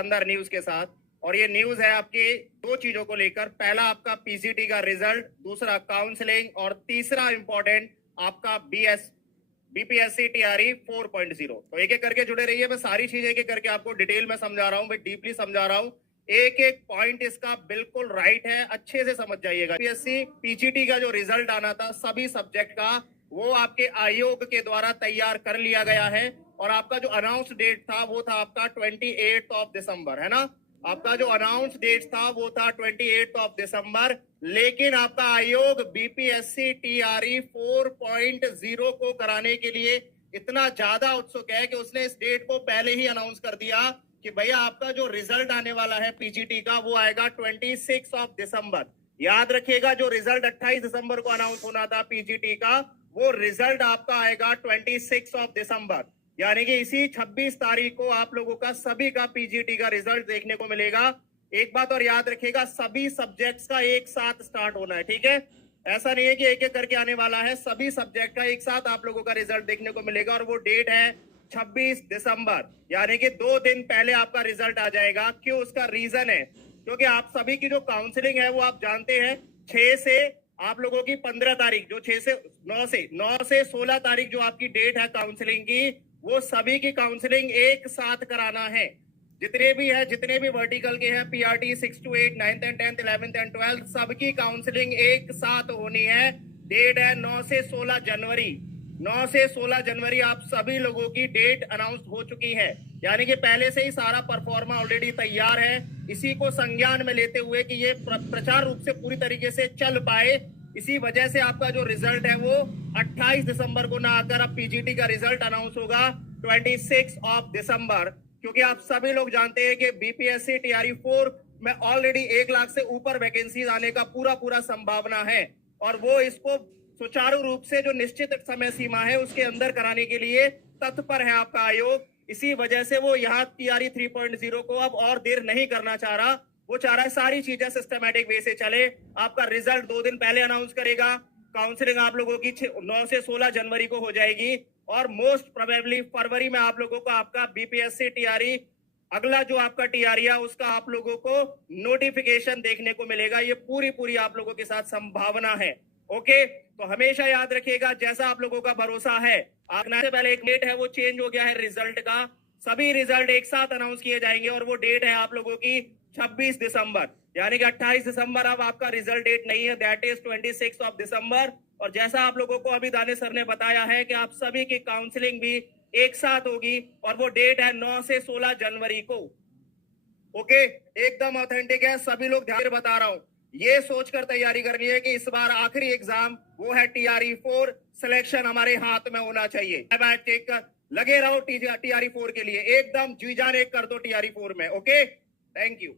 शानदार न्यूज के साथ। और ये न्यूज है आपके दो चीजों को लेकर, पहला आपका पीसीटी का रिजल्ट, दूसरा काउंसलिंग, और तीसरा इंपॉर्टेंट आपका बीपीएससी टीआरई 4.0। तो एक एक करके जुड़े रहिए, मैं सारी चीजें एक एक करके आपको डिटेल में समझा रहा हूँ, मैं डीपली समझा रहा हूँ, एक एक पॉइंट इसका बिल्कुल राइट है, अच्छे से समझ जाइएगा। बीपीएससी पीजीटी का जो रिजल्ट आना था सभी सब्जेक्ट का, वो आपके आयोग के द्वारा तैयार कर लिया गया है। और आपका जो अनाउंस डेट था वो था आपका 28 दिसंबर, है ना। आपका जो अनाउंस डेट था वो था 28 दिसंबर, लेकिन आपका आयोग बीपीएससी टीआरई 4.0 को कराने के लिए इतना ज्यादा उत्सुक है कि उसने इस डेट को पहले ही अनाउंस कर दिया कि भैया आपका जो रिजल्ट आने वाला है पीजीटी का वो आएगा 26 दिसंबर। याद रखिएगा, जो रिजल्ट 28 दिसंबर को अनाउंस होना था पीजीटी का, वो रिजल्ट आपका आएगा 26 दिसंबर, यानी कि इसी 26 तारीख को आप लोगों का सभी का पीजीटी का रिजल्ट देखने को मिलेगा। एक बात और याद रखिएगा, सभी सब्जेक्ट्स का एक साथ स्टार्ट होना है, ठीक है। ऐसा नहीं है कि एक एक करके आने वाला है, सभी सब्जेक्ट का एक साथ आप लोगों का रिजल्ट देखने को मिलेगा। और वो डेट है 26 दिसंबर, यानी कि 2 दिन पहले आपका रिजल्ट आ जाएगा। क्यों? उसका रीजन है क्योंकि आप सभी की जो काउंसलिंग है वो आप जानते हैं 6 से आप लोगों की 15 तारीख, जो 6 से 9 से 16 तारीख जो आपकी डेट है काउंसलिंग की, वो सभी की काउंसलिंग एक साथ कराना है। जितने भी वर्टिकल के हैं, PRT 6 to 8, 9th and 10th, 11th and 12th, सबकी काउंसलिंग एक साथ होनी है। डेट है 9 से 16 जनवरी। 9 से 16 जनवरी आप सभी लोगों की डेट अनाउंस हो चुकी है, यानी कि पहले से ही सारा परफॉर्मा ऑलरेडी तैयार है। इसी को संज्ञान में लेते हुए कि ये प्रचार रूप से पूरी तरीके से चल पाए, इसी वजह से आपका जो रिजल्ट है वो 28 दिसंबर को ना आकर अब पीजीटी का रिजल्ट अनाउंस होगा 26 दिसंबर। क्योंकि आप सभी लोग जानते हैं कि बीपीएससी टीआरई 4 में ऑलरेडी 1 लाख से ऊपर वैकेंसीज आने का पूरा संभावना है, और वो इसको सुचारू रूप से जो निश्चित समय सीमा है उसके अंदर कराने के लिए तत्पर है आपका आयोग। इसी वजह से वो यहाँ टीआरई 3.0 को अब और देर नहीं करना चाह रहा, वो चाह रहा है सारी चीजें सिस्टमैटिक वे से चले। आपका रिजल्ट 2 दिन पहले अनाउंस करेगा, काउंसलिंग आप लोगों की 9 से 16 जनवरी को हो जाएगी, और मोस्ट प्रोबेबली फरवरी में आप लोगों को आपका बीपीएससी टीआरई अगला जो आपका टीआरई है उसका आप लोगों को नोटिफिकेशन देखने को मिलेगा। ये पूरी आप लोगों के साथ संभावना है। ओके, तो हमेशा याद रखिएगा, जैसा आप लोगों का भरोसा है, आने से पहले एक डेट है वो चेंज हो गया है रिजल्ट का, सभी रिजल्ट एक साथ अनाउंस किए जाएंगे, और वो डेट है आप लोगों की 26 दिसंबर, यानी कि 28 दिसंबर अब आपका रिजल्ट डेट नहीं है, दैट इज 26 दिसंबर। और जैसा आप लोगों को अभी दानिश सर ने बताया है कि आप सभी की काउंसलिंग भी एक साथ होगी, और वो डेट है 9 से 16 जनवरी को। ओके, एकदम ऑथेंटिक है, सभी लोग ध्यान से बता रहा हूं, ये सोचकर तैयारी करनी है कि इस बार आखिरी एग्जाम वो है टीआरई 4, सिलेक्शन हमारे हाथ में होना चाहिए। लगे रहो टीआरई 4 के लिए, एकदम जी जान एक कर दो टीआरई 4 में। Okay, thank you.